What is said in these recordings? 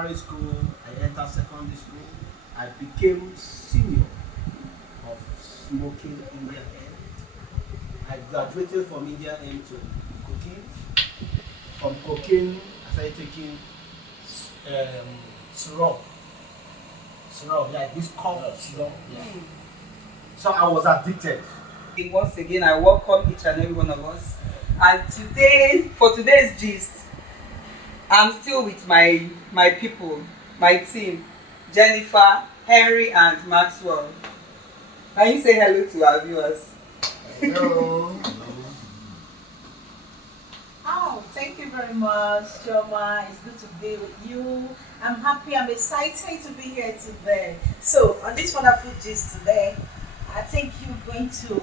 primary school, I entered secondary school, I became senior of smoking Indian hemp. I graduated from Indian hemp to cocaine. From cocaine, I started taking syrup. Syrup, like this cough syrup. Yeah. So I was addicted. Once again, I welcome each and every one of us. And today, for today's gist, I'm still with my people, my team, Jennifer, Henry, and Maxwell. Can you say hello to our viewers? Hello. Oh, thank you very much, Joma. It's good to be with you. I'm happy, I'm excited to be here today. So, on this wonderful gist today, I think you're going to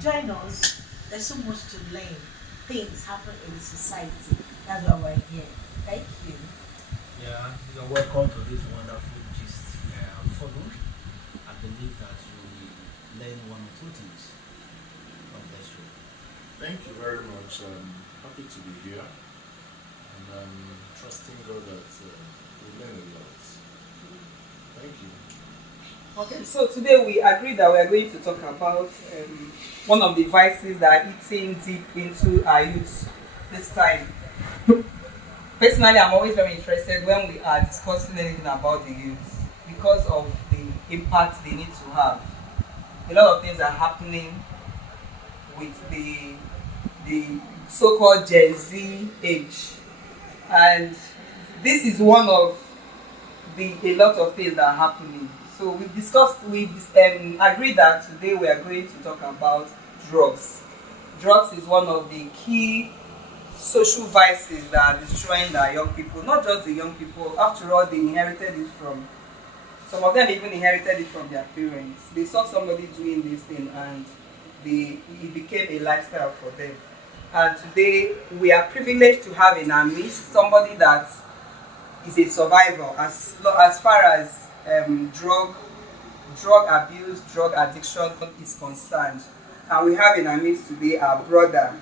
join us. There's so much to learn. Things happen in the society. That's why we're here. Thank you. Yeah, you're welcome to this wonderful gist forum. I believe that you will learn one or two things from this show. Thank you very much. I'm happy to be here, and I'm trusting God that we'll learn a lot. Thank you. Okay, so today we agreed that we are going to talk about one of the vices that are eating deep into our youth this time. Personally, I'm always very interested when we are discussing anything about the youth because of the impact they need to have. A lot of things are happening with the so-called Gen Z age, and this is one of a lot of things that are happening. So we've agreed that today we are going to talk about drugs. Drugs is one of the key social vices that are destroying our young people. Not just the young people, after all, they inherited it from, some of them even inherited it from their parents. They saw somebody doing this thing and it became a lifestyle for them. And today we are privileged to have in our midst somebody that is a survivor as far as drug abuse, drug addiction is concerned. And we have in our midst today our brother.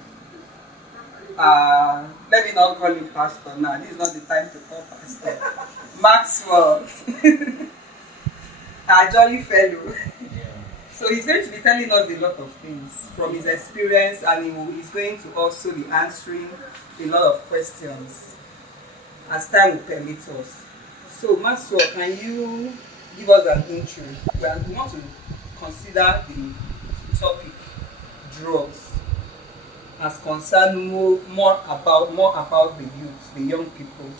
Let me not call him pastor now. This is not the time to call pastor. Maxwell, our jolly fellow. So he's going to be telling us a lot of things from his experience, and he's going to also be answering a lot of questions as time will permit us. So Maxwell, can you give us an intro? We want to consider the topic drugs as concerned more about the youth, the young people.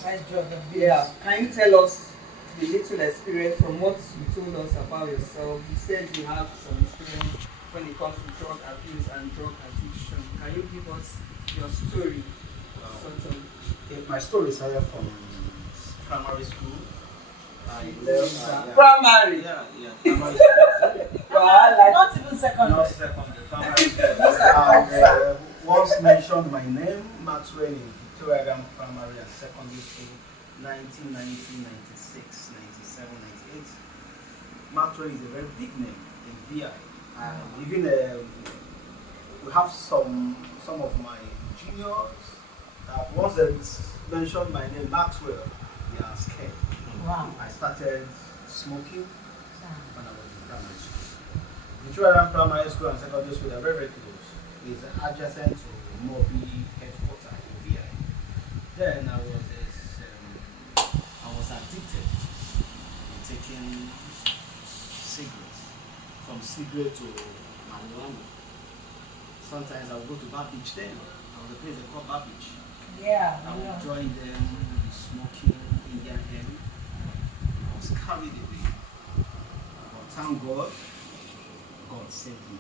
Yeah. Can you tell us the little experience from what you told us about yourself? You said you have some experience when it comes to drug abuse and drug addiction. Can you give us your story? Sort of. My story started from primary school. Primary. Yeah, primary school. Not even secondary. Not secondary, primary school. Once mentioned my name, Maxwell in Victoria Primary and Secondary School, 1990, 96, 97, 98. Maxwell is a very big name in VI. Even we have some of my juniors. Once they mentioned my name, Maxwell, they are scared. Wow. I started smoking when I was in primary school. Victoria Primary School and Secondary School are very, very close. It's adjacent to Mobi headquarters in VI. Then I was addicted in taking cigarettes, from cigarette to marijuana. Sometimes I would go to Bar Beach then. I was a place they call Bar Beach. Yeah. I would join them, smoking Indian hemp. I was carried away. But thank God, God saved me.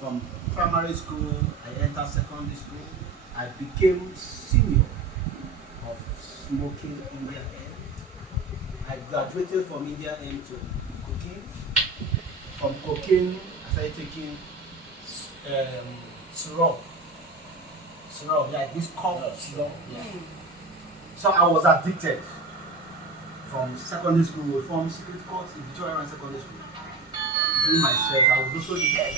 From primary school, I entered secondary school. I became senior of smoking Indian hemp. I graduated from Indian hemp to cocaine. From cocaine, I started taking syrup. Syrup, like this cough syrup. Yeah. So I was addicted. From secondary school, we formed secret courts in Victoria Secondary School. During my set, I was also the head.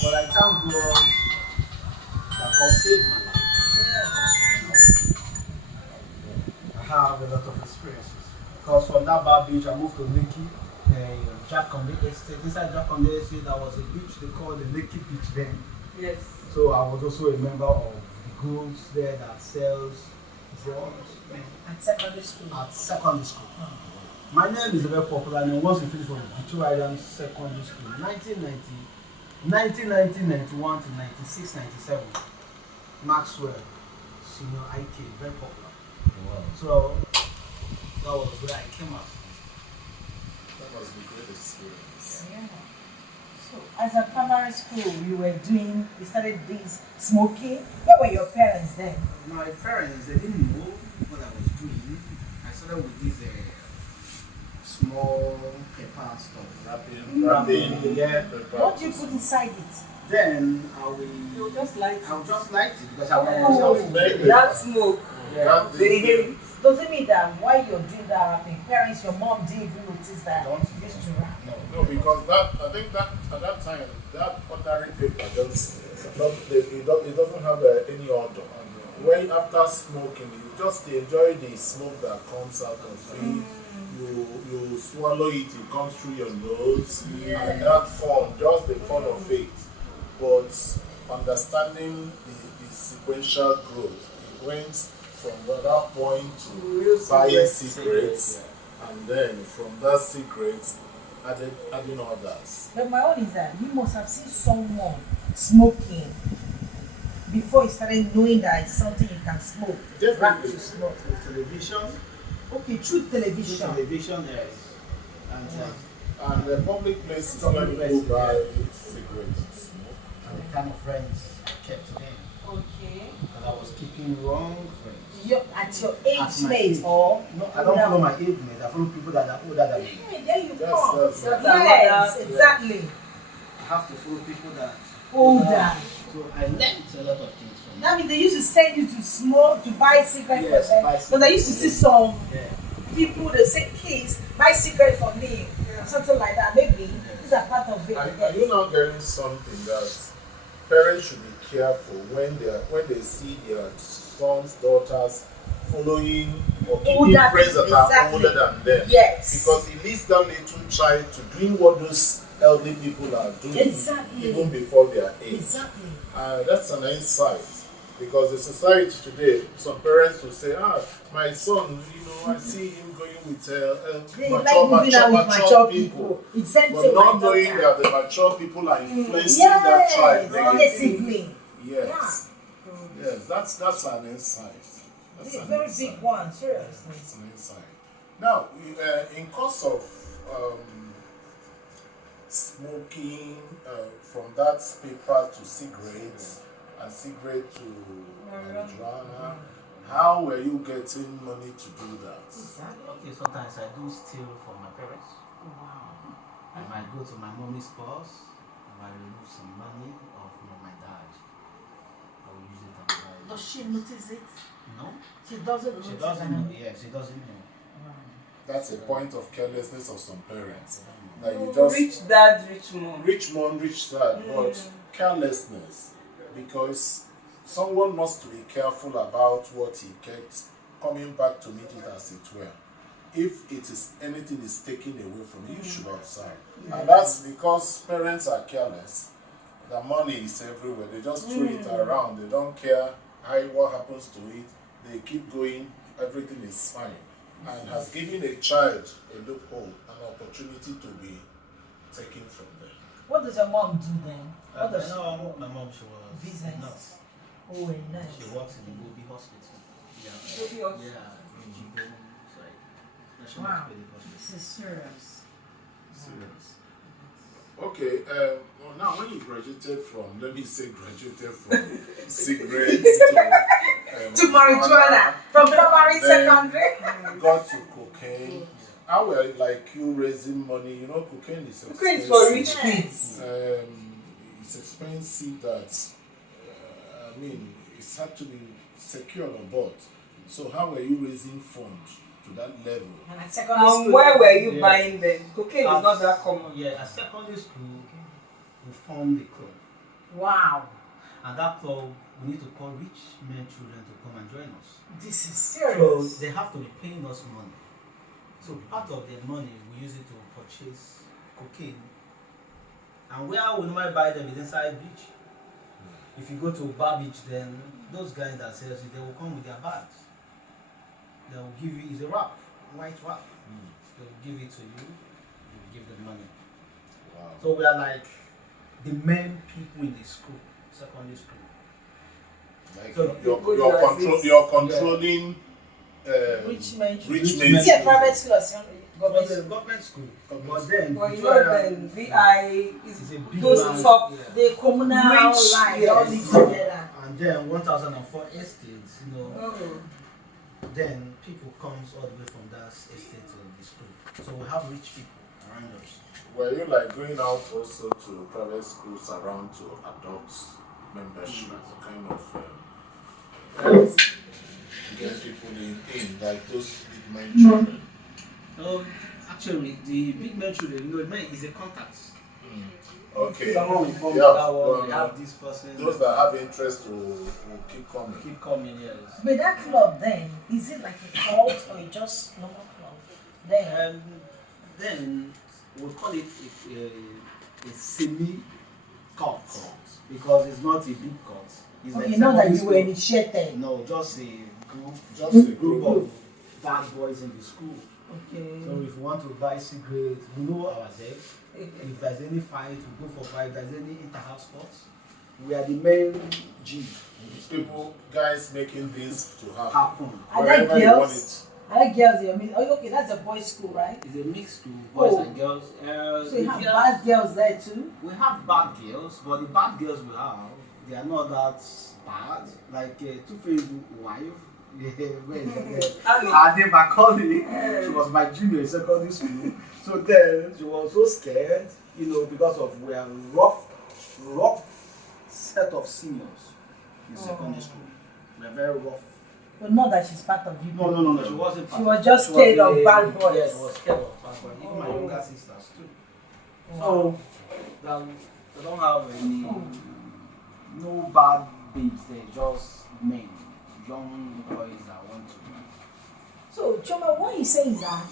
But I thank God that God saved my life. I have a lot of experiences. Because from that bar beach, I moved to Lekki, Jack Conde Estate. Inside Jack Conde Estate, there was a beach they called the Lekki Beach then. Yes. So I was also a member of the groups there that sells drugs At secondary school. at secondary school. My name is a very popular name. Once you finish from Victoria Island Secondary School, 1991 to 96, 97. Maxwell, senior IT, very popular. Wow. So that was where I came out from. That must be a great experience. Yeah. So, as a primary school, you started this smoking. Where were your parents then? My parents, they didn't know what I was doing. I started with this small paper stuff. Rapping, Yeah. What do you put inside it? Then You just like I just liked it because I Oh. was that smoke. yeah. They hate it. Does it mean that while you're doing that rapping, parents, your mom didn't even notice that Don't. you used to rap? No, because I think that at that time, that ordinary paper it doesn't have any odor. When after smoking, you just enjoy the smoke that comes out of it. You swallow it, it comes through your nose, and that fun, just the fun of it. But understanding the sequential growth, it went from that point to buying cigarettes, and then from that cigarettes, adding others. But my own is that you must have seen someone smoking before you started knowing that it's something you can smoke. Definitely. Rap to smoke. With television, Okay, through television. yes. And And the public places where people buy cigarettes and smoke. and the kind of friends I kept then. Okay. Because I was keeping wrong friends. At your age At my mate age. or No, I don't follow my age mate. I follow people that are older than me. Hey, there you Yes, come. yes. Yes, exactly. I have to follow people that Older. So I learned a lot of things from them. That means they used to send you to smoke, to buy cigarettes Yes, for them. buy Because I used to see some Yeah. people, they say, kids, buy cigarettes for me. Something like that. Maybe these are part of it. Are you now getting something that parents should be careful when they see their sons, daughters following or keeping Older friends that people, are exactly. older than them? Yes. Because it leads that little child to doing what those elderly people are doing Exactly. even before their age. Exactly. That's an insight. Because the society today, some parents will say, my son, I see him going with They like moving out with mature people. It's same But thing not with knowing my that the mature people are influencing that child negatively. Yes. Yes, that's an insight. It's a very big one, seriously. It's an insight. Now, in course of smoking from that paper to cigarettes and cigarette to marijuana, how were you getting money to do that? Okay, sometimes I do steal from my parents. Wow. I might go to my mommy's purse. I might remove some money from my dad. I will use it on my dad. Does she notice it? No? She doesn't She notice doesn't it. know. Yeah, she doesn't know. That's a point of carelessness of some parents. That you Oh, just rich dad, rich mom. rich mom, rich dad, but carelessness, because someone must be careful about what he gets, coming back to meet it as it were. If it is anything is taken away from you, you should observe. And that's because parents are careless. The money is everywhere. They just throw it around. They don't care what happens to it. They keep going. Everything is fine. And has given a child a loophole, an opportunity to be taken from them. What does your mom do then? What does No, my mom, she was Business. a nurse. Oh, very nice. She works in the Mobi hospital. Yeah. Mobi hospital. Yeah, in Jibo, sorry. National Wow. Orthopedic Hospital. This is serious. Serious. Okay, well now when you graduated from, let me say graduated from cigarettes To marijuana. From primary, and then secondary. got to cocaine. How were like you raising money? You know, cocaine is expensive. Cocaine is for rich kids. It's expensive that, I mean, it's had to be secured on board. So how were you raising funds to that level? And at secondary And school. where were you Yeah. buying them? Cocaine is not that common. Yeah, at secondary school, we formed the club. Wow. And that club we need to call rich men children to come and join us. This is So serious. they have to be paying us money. So part of their money we use it to purchase cocaine. And where we normally buy them is inside beach. If you go to Bar Beach, then those guys that sells it, they will come with their bags. They will give you, it's a wrap, white wrap. They will give it to you, you give them money. Wow. So we are like the main people in the school, secondary school. Like So you're controlling Rich men. rich men. men. Is it a private school or But government the school? government school. Government But then, Well, you Victoria know, then VI is is a big those man, top. yeah. The communal Rich, life, yes. all live together. And then 1004 estates, Oh. then people comes all the way from that estate to the school. So we have rich people around us. Were you like going out also to private schools around to adopt membership as a kind of get people in like those big men children? Actually, the big men children, it is a contact. Okay. Someone will come Yeah, with that one, we well, have this person. those that have interest will keep coming. keep coming, yes. But that club then, is it like a cult or just normal club? Then, Then we call it a semi-cult because it's not a big cult. It's okay, like not that secondary you were school. initiated. No, just a group, Just a group group. of bad boys in the school. Okay. So if you want to buy cigarettes, we know ourselves. If there's any fight, we go for fight. If there's any inter-house sports, we are the main G. in the school. People, guys making this to happen. Happen. I like Wherever you want girls. I like girls. I mean, oh, okay, that's a boys' school, right? It's a mixed school, boys Oh. and girls. So The you have girls- bad girls there too. We have bad girls, but the bad girls we have, they are not that bad. Like Two-Faced wife. Yeah, where is that? Her name Macaulay. She was my junior in secondary school. So then she was so scared, because of we are rough set of seniors in secondary school. We are very rough. But not that she's part of you. No. She wasn't. She was just scared of bad boys. Yeah, she was scared of bad boys. Even my younger sisters too. Oh. So they don't have any no bad babes there, just men, young boys that want to. So, Choma, what he's saying is that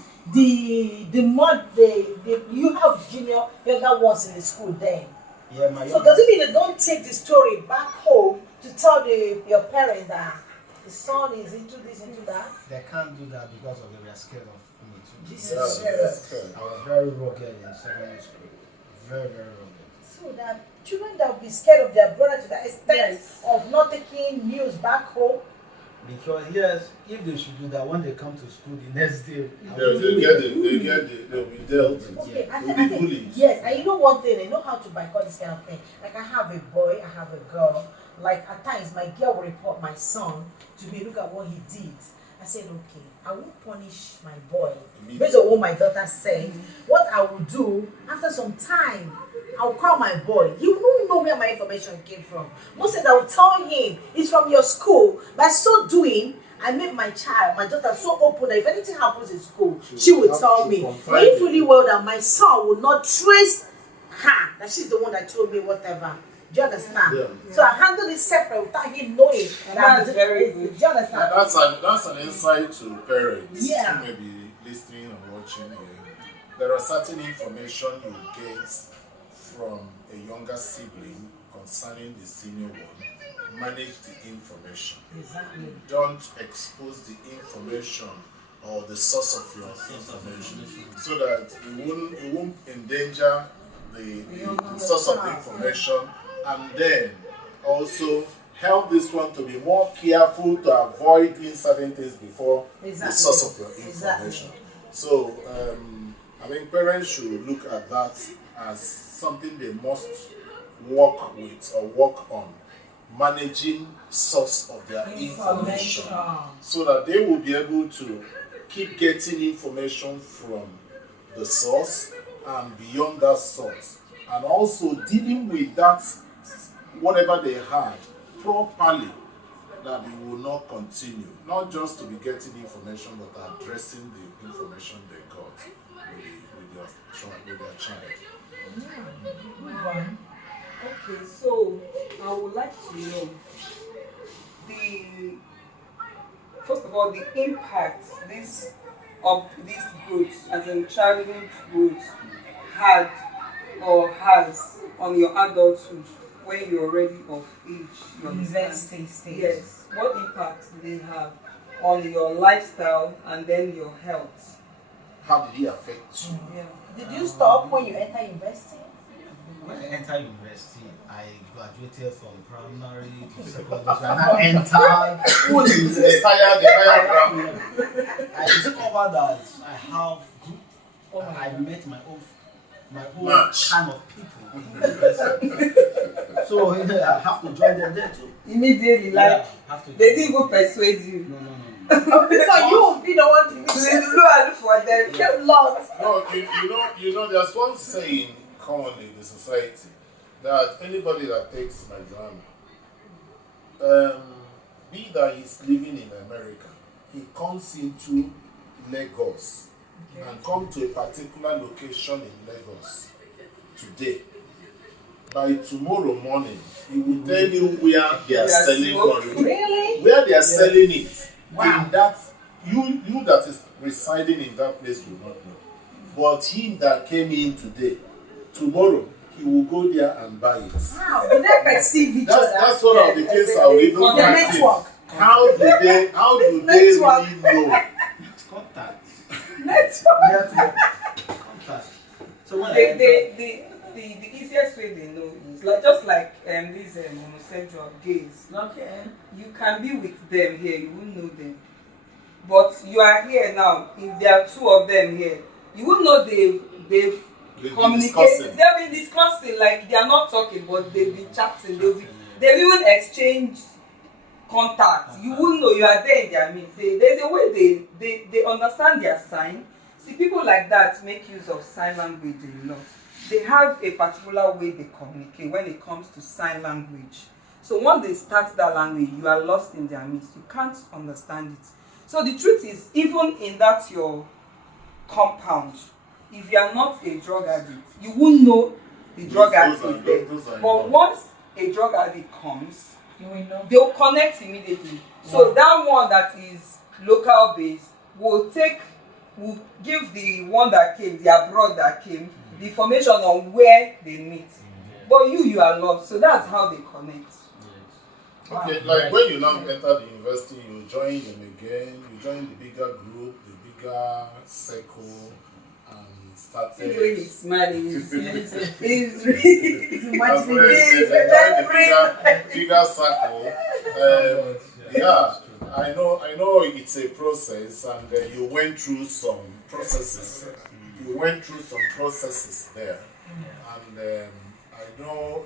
you have younger ones in the school then. Yeah, my So does it mean they don't take the story back home to tell your parents that the son is into this, into that? They can't do that because of they were scared of me too. This Yeah, is serious. that's good. I was very rugged in secondary school. Very, very rugged. So that children that will be scared of their brother to the extent Yes. of not taking news back home. Because yes, if they should do that when they come to school the next day, They'll be dealt with. Okay, I They'll think, be bullied. yes, and you know one thing, I know how to boycott this kind of thing. Like I have a boy, I have a girl. Like at times my girl will report my son to me, look at what he did. I said, okay, I won't punish my boy based on what my daughter said. What I will do, after some time, I'll call my boy. He won't know where my information came from. Most times I will tell him, it's from your school. By so doing, I make my daughter so open that if anything happens in school, she will tell me. Knowing fully well that my son will not trace her, that she's the one that told me whatever. Do you understand? Yeah. So I handle it separate without him knowing. And that's very good. Do you understand? That's an insight to parents Yeah. who may be listening and watching here. There are certain information you get from a younger sibling concerning the senior one. Manage the information. Exactly. Don't expose the information or the source of your information so that it won't endanger the source of the information, and then also help this one to be more careful to avoid doing certain things before the source of your information. So I think parents should look at that as something they must work with or work on, managing source of their information so that they will be able to keep getting information from the source and beyond that source, and also dealing with that whatever they had properly, that it will not continue, not just to be getting information but addressing the information they got with their child. Okay, so I would like to know, the first of all, the impact this of this growth, as in childhood growth, had or has on your adulthood when you're already of age. You understand? University stage. Yes. What impact do they have on your lifestyle and then your health? How did it affect you? Yeah. Did you stop when you enter university? When I entered university, I graduated from primary to secondary. And I entered fully. The higher ground. I discovered that I have group. I met my own Match. kind of people in university. So I have to join them there too. Immediately, like Yeah, have to they join didn't even persuade you. No. So you will be the one to meet So them. you look for them. Kept lots. No, you know, there's one saying commonly in the society that anybody that takes marijuana, be that he's living in America, he comes into Lagos and come to a particular location in Lagos today. By tomorrow morning, he will tell you where they are selling marijuana. Really? Where they are selling it. Wow. In that you that is residing in that place will not know. But him that came in today, tomorrow he will go there and buy it. Wow. Did they perceive each other? That's one of the things I will even On the ask him. network. How do they Network. really know? Contact. Network. Contact. So when The easiest way they know is like just like these homosexual gays. Okay. You can be with them here, you won't know them. But you are here now. If there are two of them here, you won't know they've They'll be communicated. discussing. They'll be discussing, like they are not talking, but they've been chatting. They've even exchanged contact. You won't know you are there in their midst. There's a way they understand their sign. See, people like that make use of sign language a lot. They have a particular way they communicate when it comes to sign language. So once they start that language, you are lost in their midst. You can't understand it. So the truth is, even in that your compound, if you are not a drug addict, you won't know the drug addict is there. But once a drug addict comes, You will know. they'll connect immediately. So that one that is local based will give the one that came, the abroad that came, the information on where they meet. But you are lost. So that's how they connect. Okay, like when you now enter the university, you join them again, you join the bigger group, the bigger circle, and The way started. he's smiling is really That's where they join the bigger circle. Yeah, I know it's a process, and you went through some processes. You went through some processes there, and I know.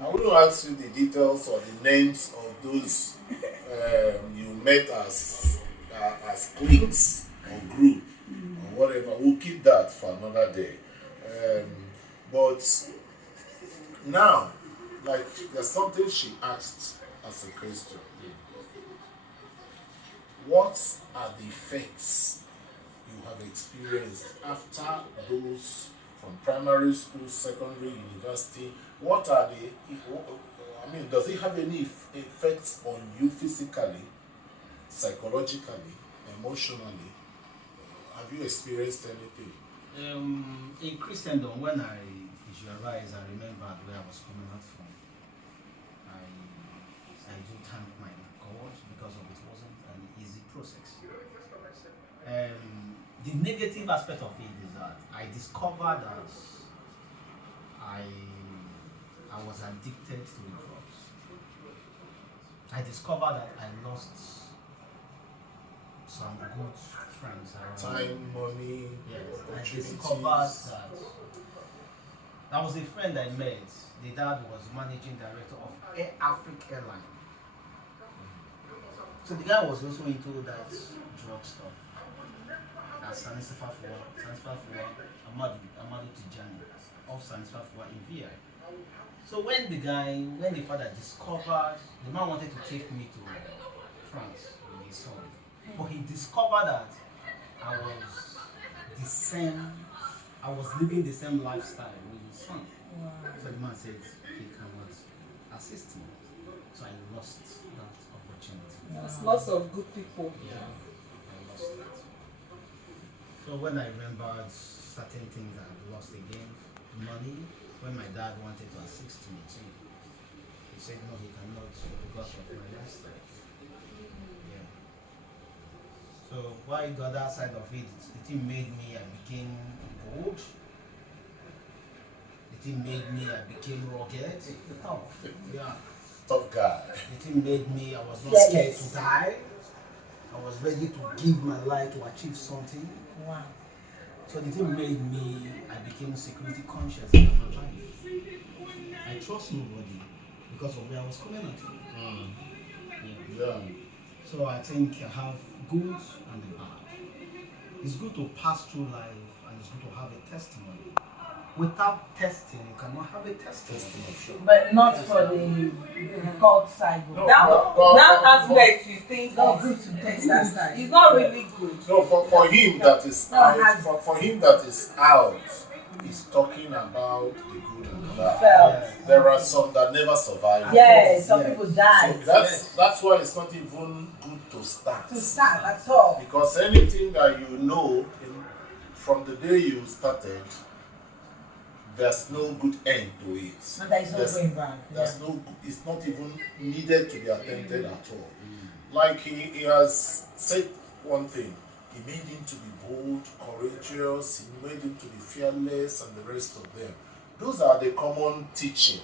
I wouldn't ask you the details or the names of those you met as cliques or group or whatever. We'll keep that for another day. But now, like, there's something she asked as a Christian. What are the effects you have experienced after those from primary school, secondary, university? What are does it have any effects on you physically, psychologically, emotionally? Have you experienced anything? In Christendom, when I visualized, I remembered where I was coming out from. I do thank my God because it wasn't an easy process. The negative aspect of it is that I discovered that I was addicted to the drugs. I discovered that I lost some good friends around. Time, money, Yes, I opportunities. discovered that there was a friend I met. The dad was managing director of Air Africa Airline. So the guy was also into that drug stuff. That's Sanisfa Amadu Tijani of Sanisfa in VI. So when the father discovered, the man wanted to take me to France with his son. But he discovered that I was living the same lifestyle with his son. Wow. So the man said he cannot assist me. So I lost that opportunity. There's lots of good people. Yeah, I lost that. So when I remembered certain things I had lost again, money, when my dad wanted to assist me too, he said no, he cannot because of my lifestyle. Yeah. So why the other side of it, the thing made me, I became bold. The thing made me, I became rugged. Oh. Yeah. Tough guy. The thing made me, I was not Yes. scared to die. I was ready to give my life to achieve something. Wow. So the thing made me, I became security conscious in my life. I trust nobody because of where I was coming at. Yeah. Yeah. So I think I have good and the bad. It's good to pass through life and it's good to have a testimony. Without testing, you cannot have a testimony. But not for the cult side. No, That aspect you think It's not of, good to test that side. it's not really good. No, for him that is No, out, has- for him that is out, he's talking about the good and the bad. Felt. There are some that never survive. Yes, some Yes. people So die. that's why it's not even good to start. To start at all. Because anything that you know from the day you started, there's no good end to it. And there is no There's- going back. There's no, it's not even needed to be attempted at all. Like he has said one thing, he made him to be bold, courageous, he made him to be fearless, and the rest of them. Those are the common teaching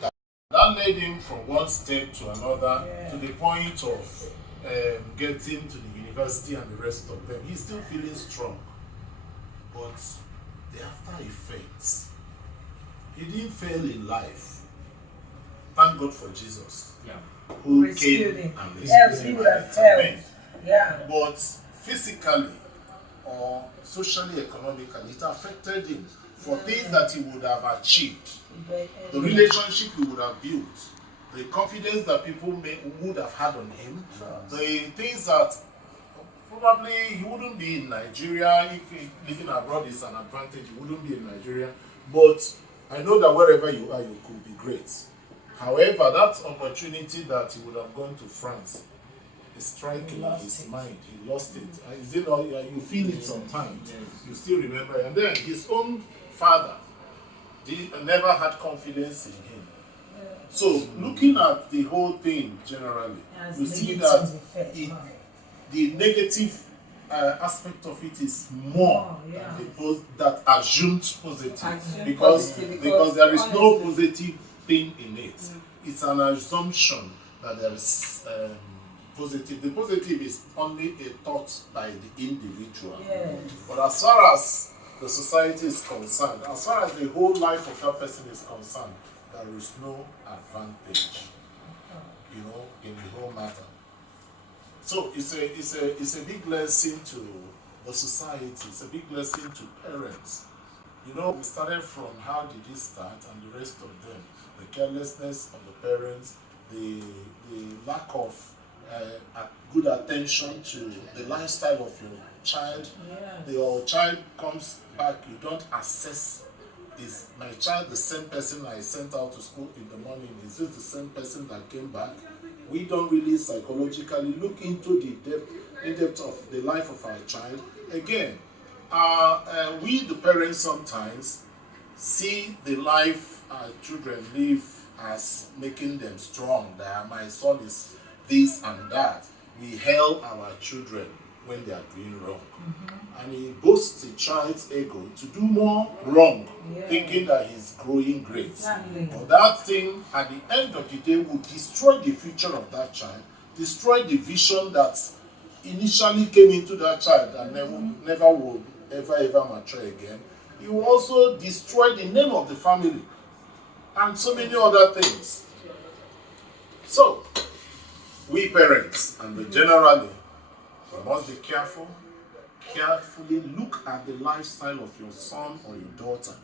that led him from one step to another to the point of getting to the university and the rest of them. He's still feeling strong, but the after effects, he didn't fail in life. Thank God for Jesus, Yeah. who Rescued came him. and Else he rescued him would at have the time. failed. Yeah. But physically or socially, economically, it affected him for things that he would have achieved, the relationship he would have built, the confidence that people would have had on him, the things that probably he wouldn't be in Nigeria. If living abroad is an advantage, he wouldn't be in Nigeria. But I know that wherever you are, you could be great. However, that opportunity that he would have gone to France is striking in his mind. He lost it. Is it not, you feel it sometimes. You still remember. And then his own father never had confidence in him. So, looking at the whole thing generally, As you see negative that effect. it, the negative aspect of it is more yeah. than that assumed positive, Assumed because positive, because there is no honestly, positive thing in it. It's an assumption that there is positive. The positive is only a thought by the individual. Yes. But as far as the society is concerned, as far as the whole life of that person is concerned, there is no advantage, in the whole matter. So it's a big lesson to the society. It's a big lesson to parents. We started from how did it start and the rest of them, the carelessness of the parents, the lack of good attention to the lifestyle of your child. Yeah. Your child comes back, you don't assess, is my child the same person I sent out to school in the morning? Is this the same person that came back? We don't really psychologically look into the depth of the life of our child. Again, we the parents sometimes see the life our children live as making them strong, that my son is this and that. We hail our children when they are doing wrong. And it boosts the child's ego to do more wrong, thinking that he's growing great. Exactly. But that thing, at the end of the day, will destroy the future of that child, destroy the vision that initially came into that child and never will ever mature again. It will also destroy the name of the family and so many other things. So, we parents, and generally, we must be careful, carefully look at the lifestyle of your son or your daughter.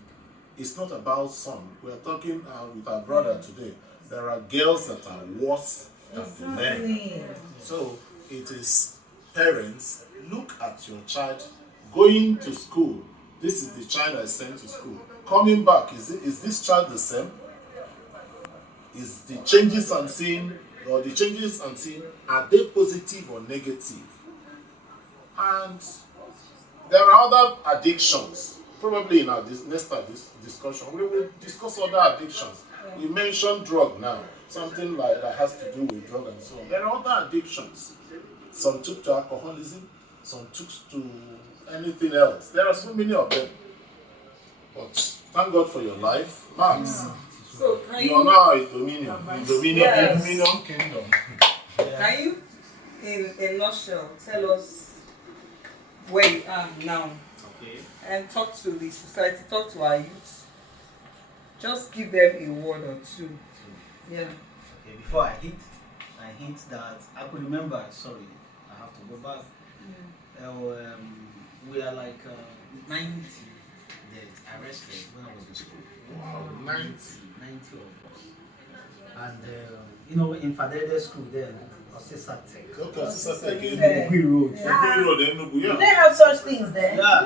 It's not about son. We are talking with our brother today. There are girls that are worse than the men. Exactly. So it is parents, look at your child going to school. This is the child I sent to school. Coming back, is this child the same? Is the changes I'm seeing, or the changes I'm seeing, are they positive or negative? And there are other addictions. Probably in our next discussion, we will discuss other addictions. We mentioned drug now, something like that has to do with drug and so on. There are other addictions. Some took to alcoholism, some took to anything else. There are so many of them. But thank God for your life, Max. So You are now in Dominion. Yes. Dominion Kingdom. Can you, in a nutshell, tell us where you are now Okay. and talk to the society, talk to our youth? Just give them a word or two. Yeah. Okay, before I hit that I could remember. Sorry, I have to go back. We are like 90 that arrested when I was in school. Wow, 90. 90 of us. And in Fadede school then, Osisate. Okay, sister, Yeah. Enugu Road. Ah. Enugu Road, Enugu, Do yeah. they have such things there? Yeah.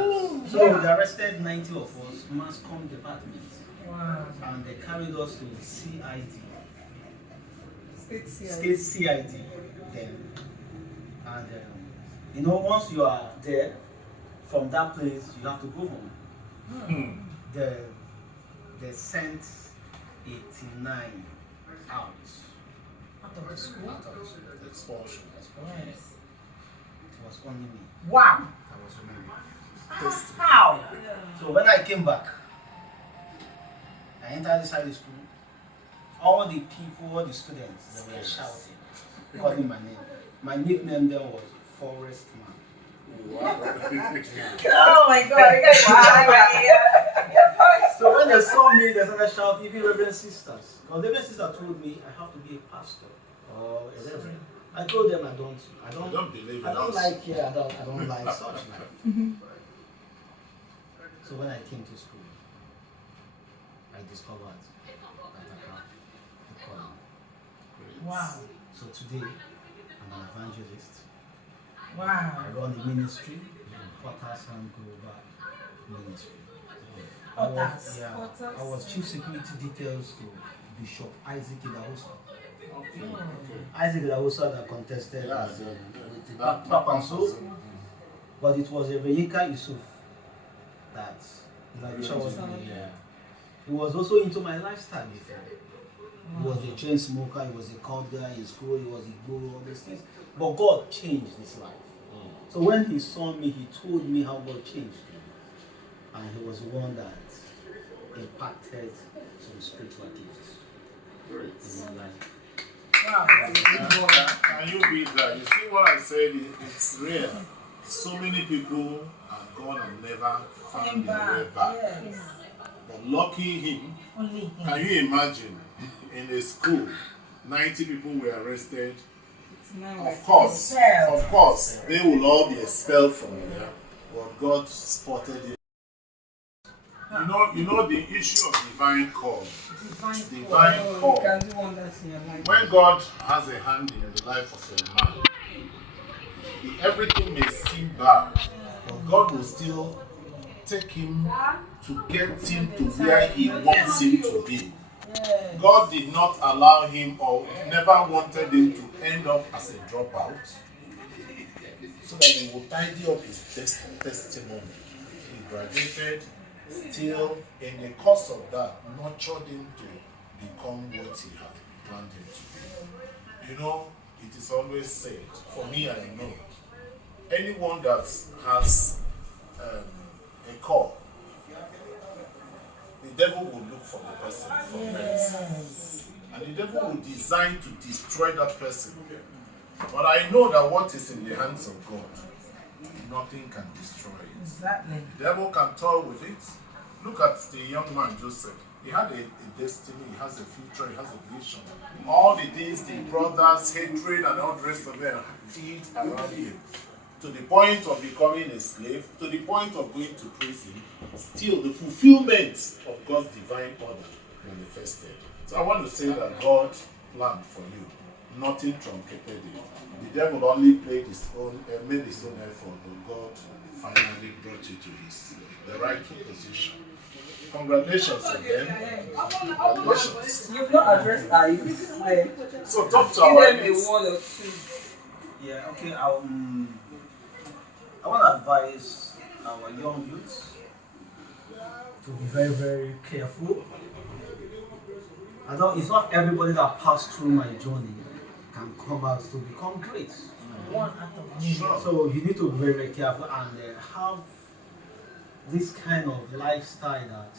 So Yeah. they arrested 90 of us, mass com department. Wow. And they carried us to CID. State State CID then. And once you are there, from that place you have to go home. They sent 89 out. Out of the school? Out of the school. Expulsion. Yes. It was only me. Wow. That was only me. How? So when I came back, I entered this high school. All the people, all the students, they were shouting, calling my name. My nickname then was Forest Man. Wow. Oh my God. You guys are So when they saw me, they started shouting, even Reverend Sisters. Because the Reverend Sister told me I have to be a pastor or a reverend. I told them I don't believe I don't us. like I don't like such life. So when I came to school, I discovered that I have a calling. Wow. So today, I'm an evangelist. Wow. I run a ministry, Potters and Global Ministry. Potters. I was chief security details to Bishop Isaac Idahosa. Okay. Isaac Idahosa that contested Yeah, as that Papa so, but it was a Yinka Yusuf that Elisha was yeah. He was also into my lifestyle before. He was a chain smoker, he was a cult guy in school, he was a guru, all these things. But God changed his life. So when he saw me, he told me how God changed him. And he was the one that impacted some spiritual gifts in my life. Wow. Can you read that? You see what I said? It's rare. So many people are gone and never found their way back. Yes. But lucky him. Only him. Can you imagine in a school, 90 people were arrested? Of course, they will all be expelled from there. But God spotted it. You know the issue of divine call. Divine You call. can do wonders in your life. When God has a hand in the life of a man, everything may seem bad, but God will still take him to get him to where he wants him to be. God did not allow him or never wanted him to end up as a dropout so that he would tidy up his testimony. He graduated, still in the course of that, nurtured him to become what he had planned him to be. You know, it is always said, for me I know, anyone that has a call, the devil will look for the person for mercy. And the devil will design to destroy that person. But I know that what is in the hands of God, nothing can destroy it. Exactly. The devil can toy with it. Look at the young man Joseph. He had a destiny, he has a future, he has a vision. All the things, the brothers, hatred, and all the rest of them did around him. To the point of becoming a slave, to the point of going to prison, still the fulfillment of God's divine order manifested. So I want to say that God planned for you. Nothing truncated you. The devil only played his own, made his own effort, but God finally already brought you to the rightful position. Congratulations again. Congratulations. You've not addressed our youth. So talk to Give our them a youth. word or two. Yeah, okay. I want to advise our young youths to be very, very careful. It's not everybody that passed through my journey can come out to become great. One out of million. So you need to be very, very careful and have this kind of lifestyle that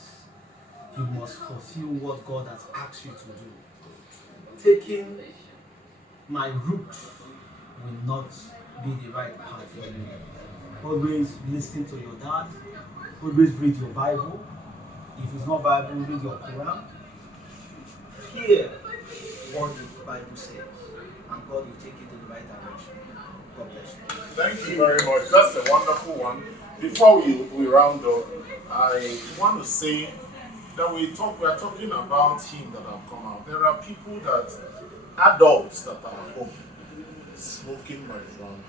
you must fulfill what God has asked you to do. Taking my route will not be the right path for you. Always listen to your dad. Always read your Bible. If it's not Bible, read your Quran. Hear what the Bible says, and God will take you to the right direction. God bless you. Thank you very much. That's a wonderful one. Before we round up, I want to say that we are talking about him that have come out. There are people adults that are at home smoking marijuana.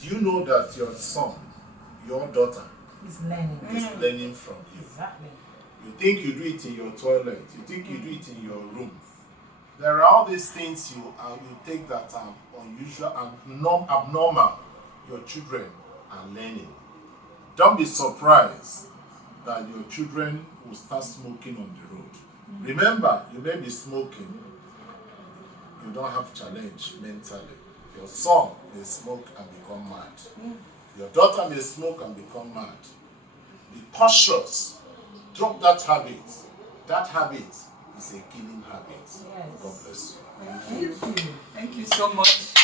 Do you know that your son, your daughter, He's learning. is learning from you? Exactly. You think you do it in your toilet, you think you do it in your room. There are all these things you take that are unusual and abnormal. Your children are learning. Don't be surprised that your children will start smoking on the road. Remember, you may be smoking, you don't have challenge mentally. Your son may smoke and become mad. Your daughter may smoke and become mad. Be cautious. Drop that habit. That habit is a killing habit. Yes. God bless you. Thank you. Thank you so much.